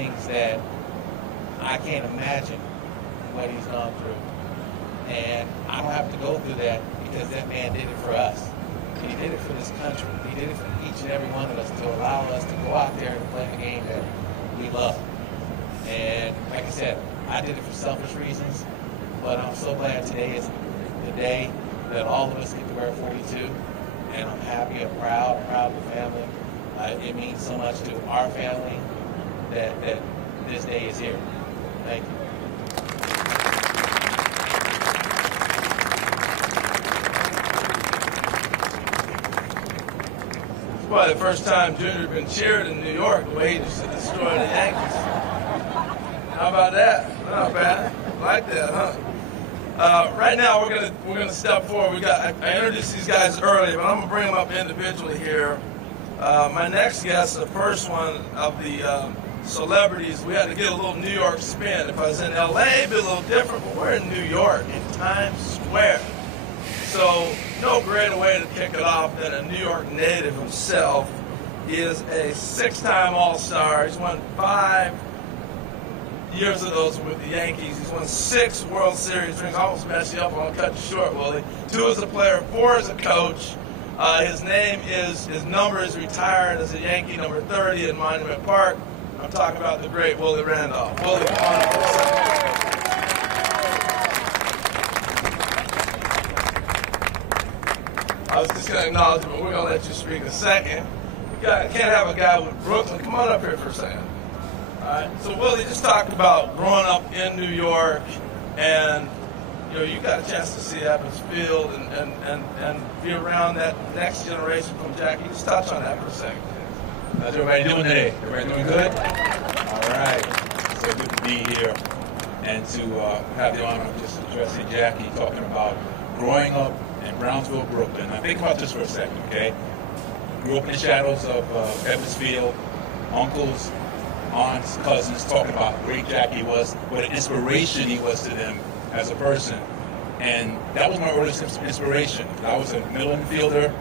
things that I can't imagine what he's gone through. And I don't have to go through that because that man did it for us. He did it for this country. He did it for each and every one of us to allow us to go out there and play the game that we love. And like I said, I did it for selfish reasons, but I'm so glad today is the day that all of us get to wear 42. And I'm happy, I'm proud of the family. It means so much to our family that this day is here. Thank you. It's probably the first time Junior been cheered in New York the way he just destroyed the Yankees. How about that? Not bad. Like that, huh? Right now we're gonna step forward. I introduced these guys earlier, but I'm gonna bring them up individually here. My next guest, the first one of the celebrities, we had to get a little New York spin. If I was in LA, it'd be a little different, but we're in New York, in Times Square. So no greater way to kick it off than a New York native himself. He is a 6-time All-Star. He's won 5 years of those with the Yankees. He's won 6 World Series rings. I almost messed you up. I'm going to cut you short, Willie. 2 as a player, 4 as a coach. His number is retired as a Yankee, number 30 in Monument Park. I'm talking about the great Willie Randolph. Willie, come on up for a second. I was just going to acknowledge it, but we're going to let you speak in a second. Can't have a guy with Brooklyn. Come on up here for a second. All right. So, Willie, just talk about growing up in New York, and you got a chance to see Evans Field and be around that next generation from Jackie. Just touch on that for a second. How's everybody doing today? Everybody doing good? All right. So good to be here and to have the honor of just addressing Jackie, talking about growing up in Brownsville, Brooklyn. Now think about this for a second, okay? Grew up in the shadows of Evans Field, uncles, aunts, cousins, talking about how great Jackie was, what an inspiration he was to them as a person. And that was my earliest inspiration. I was a middle infielder.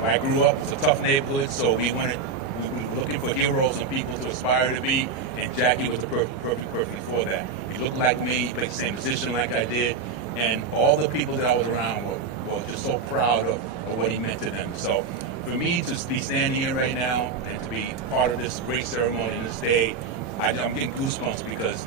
Where I grew up was a tough neighborhood, so we were looking for heroes and people to aspire to be, and Jackie was the perfect person for that. He looked like me, he played the same position like I did, and all the people that I was around were just so proud of what he meant to them. So for me to be standing here right now and to be part of this great ceremony in this day, I'm getting goosebumps because,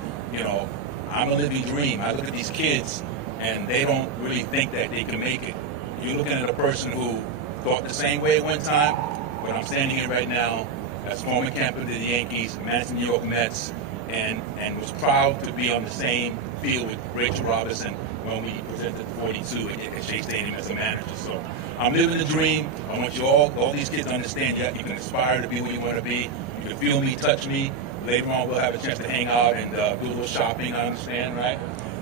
I'm a living dream. I look at these kids and they don't really think that they can make it. You're looking at a person who thought the same way at one time, but I'm standing here right now as former captain of the Yankees, managed the New York Mets, and was proud to be on the same field with Rachel Robinson when we presented the 42 at Shea Stadium as a manager. So I'm living the dream. I want you all these kids to understand that you can aspire to be where you want to be. You can feel me, touch me. Later on, we'll have a chance to hang out and do a little shopping, I understand, right?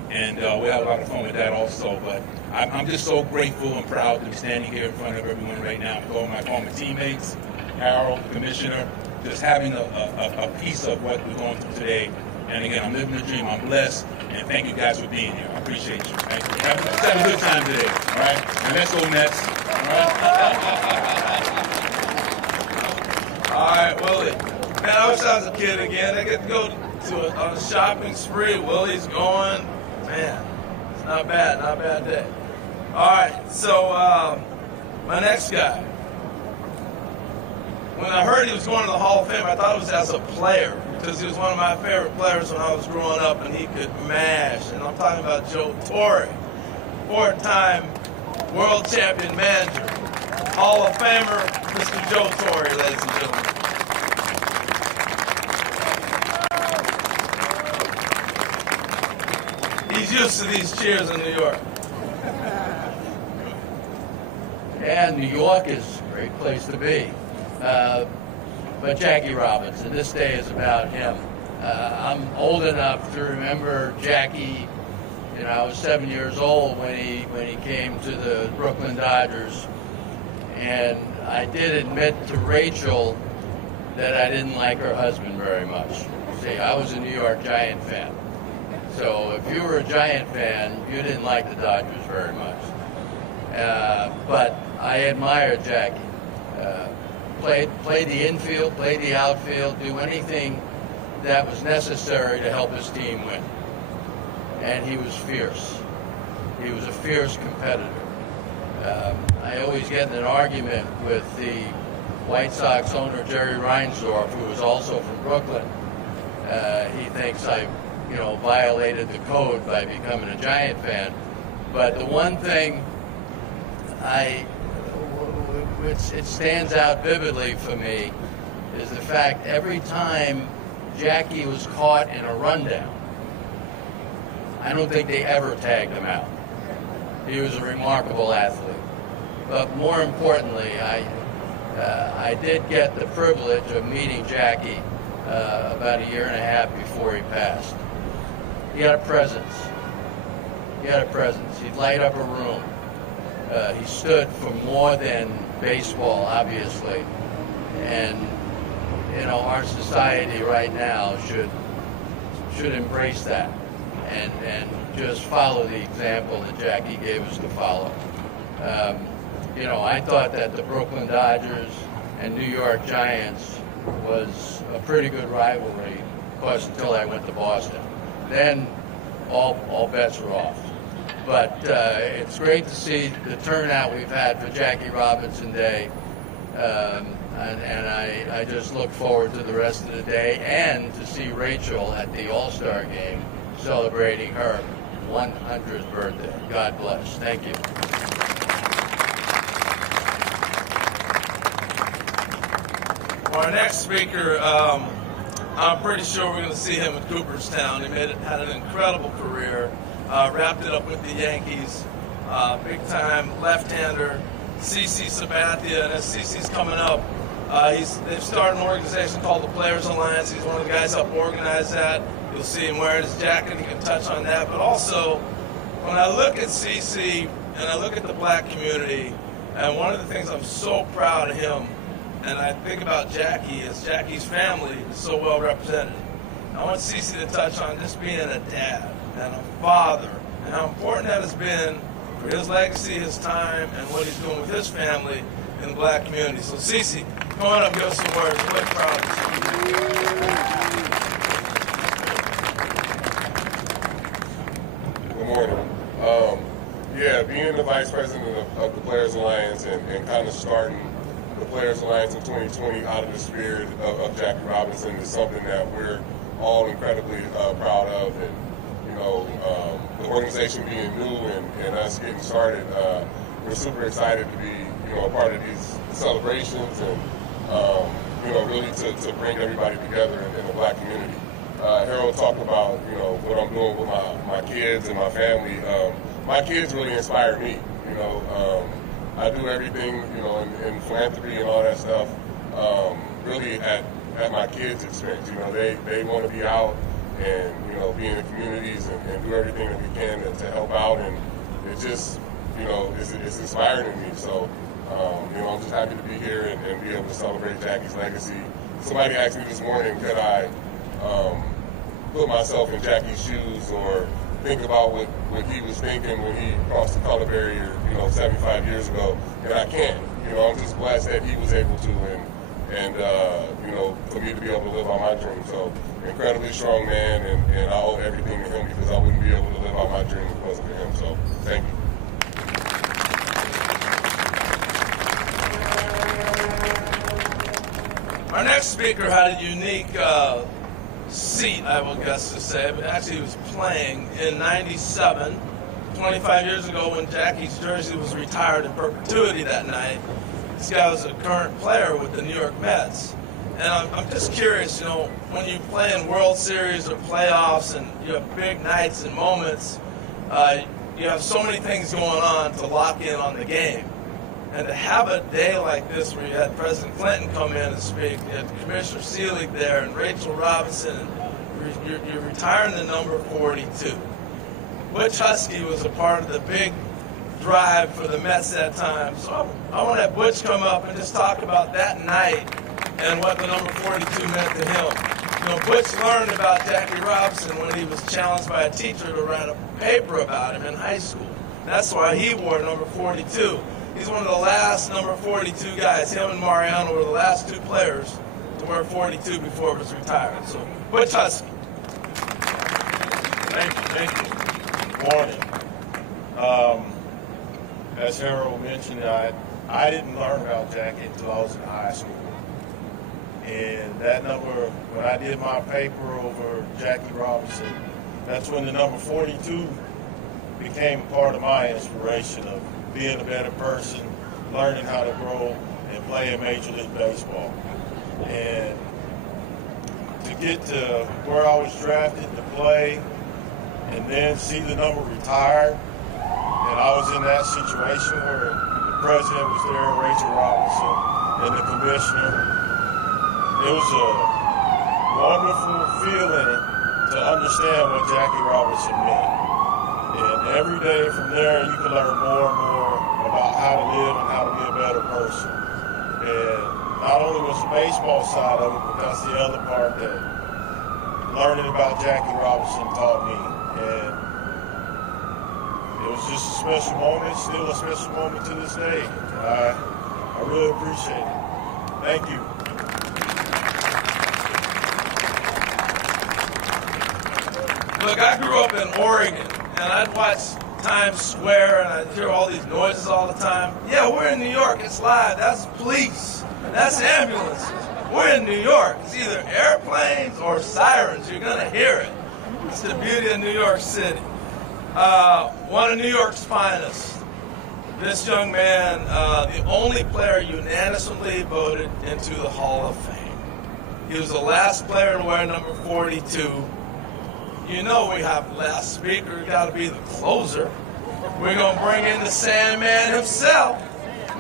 And we'll have a lot of fun with that also. But I'm just so grateful and proud to be standing here in front of everyone right now with all my former teammates, Harold, the commissioner, just having a piece of what we're going through today. And again, I'm living the dream. I'm blessed. And thank you guys for being here. I appreciate you. Thank you. Let's have a good time today. All right? And let's go Mets. All right? All right, Willie. Man, I wish I was a kid again. I get to go on a shopping spree. Willie's going. Man, it's not bad day. All right, so my next guy. When I heard he was going to the Hall of Fame, I thought it was as a player because he was one of my favorite players when I was growing up, and he could mash. And I'm talking about Joe Torre, 4-time world champion manager, Hall of Famer, Mr. Joe Torre, ladies and gentlemen. He's used to these cheers in New York. Yeah, New York is a great place to be. But Jackie Robinson, this day is about him. I'm old enough to remember Jackie. I was 7 years old when he came to the Brooklyn Dodgers, and I did admit to Rachel that I didn't like her husband very much. See, I was a New York Giant fan. So if you were a Giant fan, you didn't like the Dodgers very much. But I admired Jackie. Played the infield, played the outfield, do anything that was necessary to help his team win. And he was fierce. He was a fierce competitor. I always get in an argument with the White Sox owner, Jerry Reinsdorf, who was also from Brooklyn. He thinks I, violated the code by becoming a Giant fan. But the one thing it stands out vividly for me is the fact every time Jackie was caught in a rundown, I don't think they ever tagged him out. He was a remarkable athlete. But more importantly, I did get the privilege of meeting Jackie about a year and a half before he passed. He had a presence. He'd light up a room. He stood for more than baseball, obviously. And, our society right now should embrace that and just follow the example that Jackie gave us to follow. I thought that the Brooklyn Dodgers and New York Giants was a pretty good rivalry, of course, until I went to Boston. Then all bets were off. But it's great to see the turnout we've had for Jackie Robinson Day. And I just look forward to the rest of the day and to see Rachel at the All-Star game celebrating her 100th birthday. God bless. Thank you. Our next speaker, I'm pretty sure we're going to see him in Cooperstown. He had an incredible career, wrapped it up with the Yankees, big-time left-hander, CC Sabathia, and as CC's coming up, they've started an organization called the Players Alliance. He's one of the guys that helped organize that. You'll see him wearing his jacket. He can touch on that. But also, when I look at CC and I look at the black community, and one of the things I'm so proud of him, and I think about Jackie, is Jackie's family is so well represented. I want CC to touch on just being a dad and a father and how important that has been for his legacy, his time, and what he's doing with his family in the black community. So CC, come on up, give us some words. We're really proud of you. Good morning. Being the vice president of the Players Alliance and kind of starting the Players Alliance in 2020 out of the spirit of Jackie Robinson is something that we're all incredibly proud of. And, the organization being new and us getting started, we're super excited to be, a part of these celebrations and, really to bring everybody together in the black community. Harold talked about, what I'm doing with my kids and my family. My kids really inspire me, I do everything, in philanthropy and all that stuff, really at my kids' expense. They want to be out and, be in the communities and do everything that we can to help out. And it just, it's inspiring to me. So, I'm just happy to be here and be able to celebrate Jackie's legacy. Somebody asked me this morning, could I put myself in Jackie's shoes or think about what he was thinking when he crossed the color barrier, 75 years ago, and I can't. I'm just blessed that he was able to, and for me to be able to live out my dream. So, incredibly strong man, and I owe everything to him because I wouldn't be able to live out my dream if it wasn't for him. So, thank you. Our next speaker had a unique seat, I will guess to say, but actually he was playing in '97, 25 years ago when Jackie's jersey was retired in perpetuity that night. This guy was a current player with the New York Mets. And I'm just curious, when you play in World Series or playoffs and you have big nights and moments, you have so many things going on to lock in on the game. And to have a day like this where you had President Clinton come in and speak, you had Commissioner Seelig there and Rachel Robinson, and you're retiring the number 42. Butch Husky was a part of the big drive for the Mets that time. So I want to have Butch come up and just talk about that night and what the number 42 meant to him. Butch learned about Jackie Robinson when he was challenged by a teacher to write a paper about him in high school. That's why he wore number 42. He's one of the last number 42 guys. Him and Mariano were the last two players to wear 42 before it was retired. So, Butch Husky. Thank you. Morning. As Harold mentioned, I didn't learn about Jackie until I was in high school. And that number, when I did my paper over Jackie Robinson, that's when the number 42 became part of my inspiration of being a better person, learning how to grow, and play in Major League Baseball. And to get to where I was drafted to play and then see the number retired, and I was in that situation where the president was there, Rachel Robinson, and the commissioner. It was a wonderful feeling to understand what Jackie Robinson meant. And every day from there, you can learn more and more about how to live and how to be a better person. And not only was the baseball side of it, but that's the other part that learning about Jackie Robinson taught me. And it was just a special moment, still a special moment to this day. I really appreciate it. Thank you. Look, I grew up in Oregon, and I'd watch Times Square, and I'd hear all these noises all the time. Yeah, we're in New York. It's live. That's police. That's ambulances. We're in New York. It's either airplanes or sirens. You're going to hear it. It's the beauty of New York City. One of New York's finest. This young man, the only player unanimously voted into the Hall of Fame. He was the last player to wear number 42. You know we have last speaker. We got to be the closer. We're going to bring in the Sandman himself,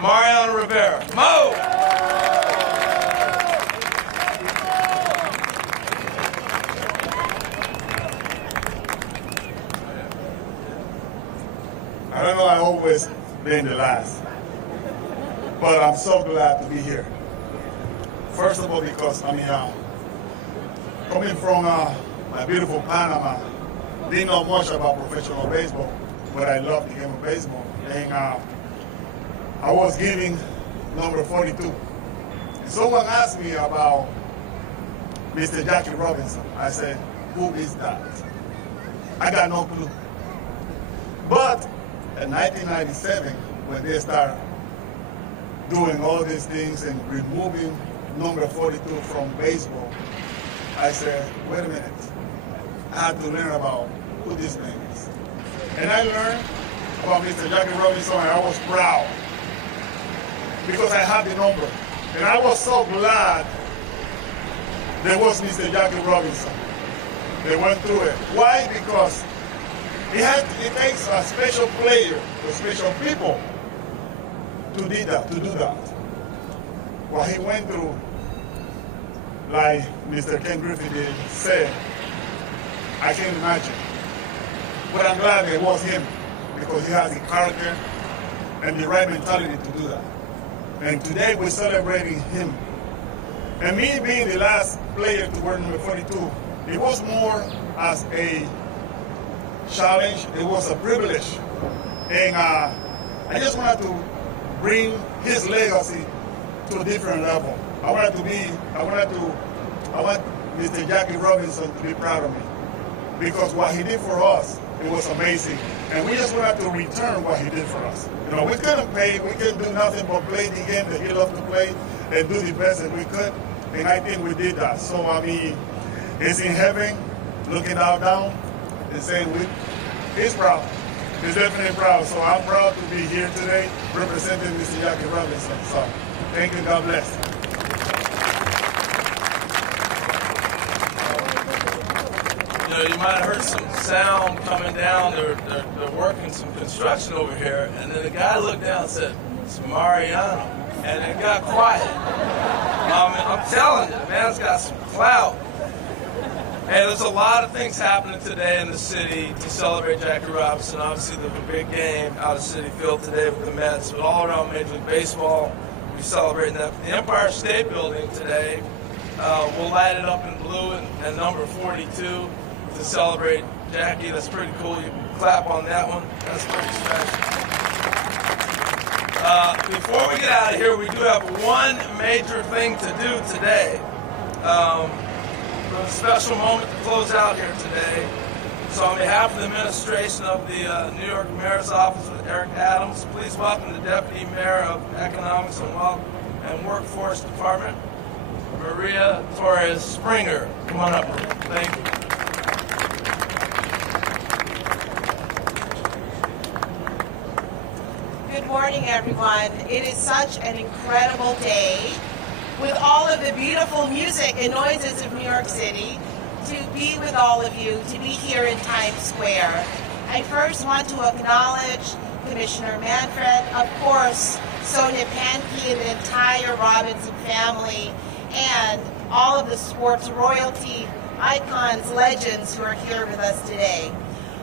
Mariano Rivera. Mo! I don't know, I always been the last, but I'm so glad to be here. First of all, because coming from my beautiful Panama, didn't know much about professional baseball, but I love the game of baseball. And I was giving number 42. Someone asked me about Mr. Jackie Robinson. I said, who is that? I got no clue. But in 1997, when they started doing all these things and removing number 42 from baseball, I said, wait a minute. I had to learn about who this man is. And I learned about Mr. Jackie Robinson, and I was proud because I had the number. And I was so glad there was Mr. Jackie Robinson. They went through it. Why? Because it takes a special player, or special people to do that. What he went through, like Mr. Ken Griffey did say, I can't imagine. But I'm glad it was him because he has the character and the right mentality to do that. And today we're celebrating him. And me being the last player to wear number 42, it was more as a challenge, it was a privilege. And I just wanted to bring his legacy to a different level. I want Mr. Jackie Robinson to be proud of me. Because what he did for us, it was amazing. And we just wanted to return what he did for us. You know, we couldn't pay, we couldn't do nothing but play the game that he loved to play and do the best that we could. And I think we did that. So, I mean, he's in heaven, looking out down and saying, he's proud. He's definitely proud. So I'm proud to be here today representing Mr. Jackie Robinson. So thank you, God bless. You know, you might have heard some sound coming down. They're working some construction over here. And then the guy looked down and said, it's Mariano. And it got quiet. I'm telling you, the man's got some clout. And there's a lot of things happening today in the city to celebrate Jackie Robinson. Obviously, there's a big game out of Citi Field today with the Mets, but all around Major League Baseball, we're celebrating that. The Empire State Building today, we'll light it up in blue and number 42 to celebrate Jackie. That's pretty cool. You can clap on that one. That's pretty special. Before we get out of here, we do have one major thing to do today. A special moment to close out here today. So on behalf of the administration of the New York Mayor's Office with Eric Adams, please welcome the Deputy Mayor of Economics and Workforce Department, Maria Torres Springer. Come on up. Thank you. Good morning, everyone. It is such an incredible day with all of the beautiful music and noises of New York City to be with all of you, to be here in Times Square. I first want to acknowledge Commissioner Manfred, of course, Sonia Pankey and the entire Robinson family, and all of the sports royalty, icons, legends who are here with us today.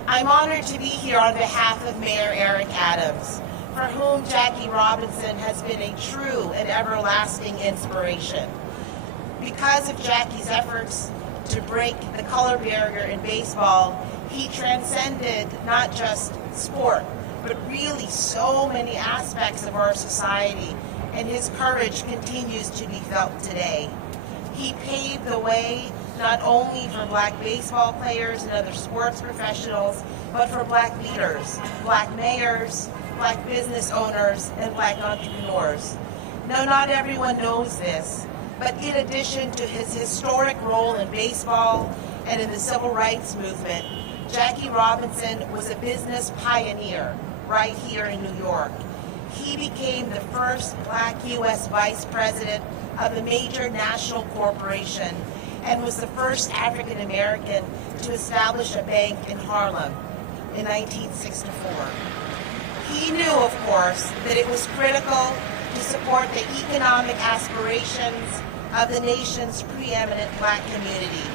I'm honored to be here on behalf of Mayor Eric Adams, for whom Jackie Robinson has been a true and everlasting inspiration. Because of Jackie's efforts to break the color barrier in baseball, he transcended not just sport, but really so many aspects of our society, and his courage continues to be felt today. He paved the way not only for black baseball players and other sports professionals, but for black leaders, black mayors, black business owners, and black entrepreneurs. Now, not everyone knows this, but in addition to his historic role in baseball and in the civil rights movement, Jackie Robinson was a business pioneer right here in New York. He became the first black U.S. vice president of a major national corporation and was the first African American to establish a bank in Harlem in 1964. He knew, of course, that it was critical to support the economic aspirations of the nation's preeminent black community.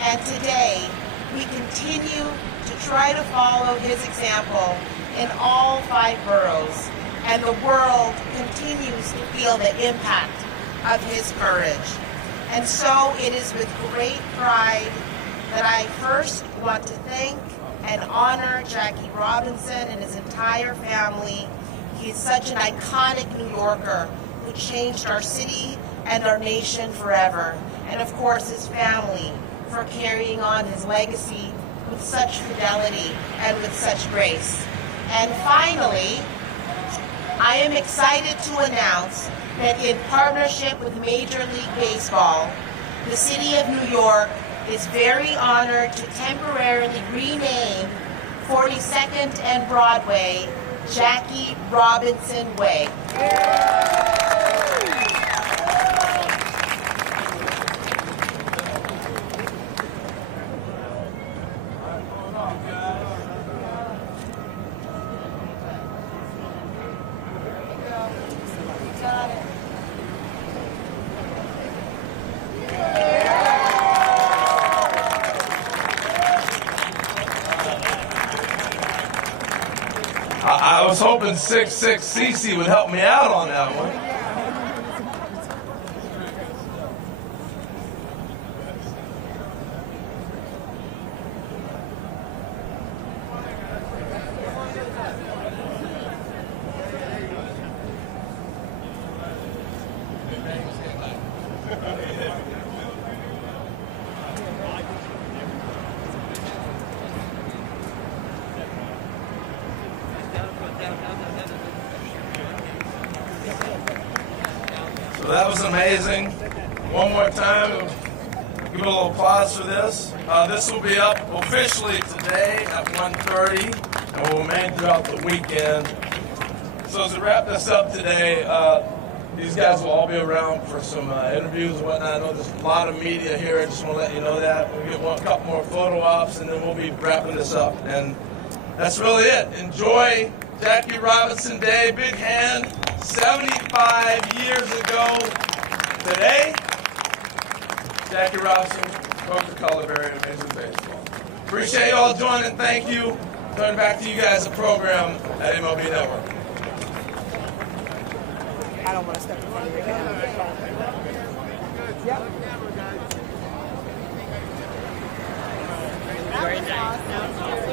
And today, we continue to try to follow his example in all 5 boroughs, and the world continues to feel the impact of his courage. And so it is with great pride that I first want to thank and honor Jackie Robinson and his entire family. He is such an iconic New Yorker who changed our city and our nation forever. And of course, his family for carrying on his legacy with such fidelity and with such grace. And finally, I am excited to announce that in partnership with Major League Baseball, the City of New York is very honored to temporarily rename 42nd and Broadway Jackie Robinson Way. I was hoping 6'6" Cece would help me out on that one. So that was amazing. One more time, give a little applause for this. This will be up officially today at 1:30 and will remain throughout the weekend. So as we wrap this up today, these guys will all be around for some interviews and whatnot. I know there's a lot of media here. I just want to let you know that. We'll get a couple more photo ops and then we'll be wrapping this up. And that's really it. Enjoy Jackie Robinson Day. Big hand. 75 years ago today, Jackie Robinson broke the color barrier in Major League Baseball. Appreciate you all joining. Thank you. Turn back to you guys the program at MLB Network. I don't want to step in front of your camera. Yep. That was awesome.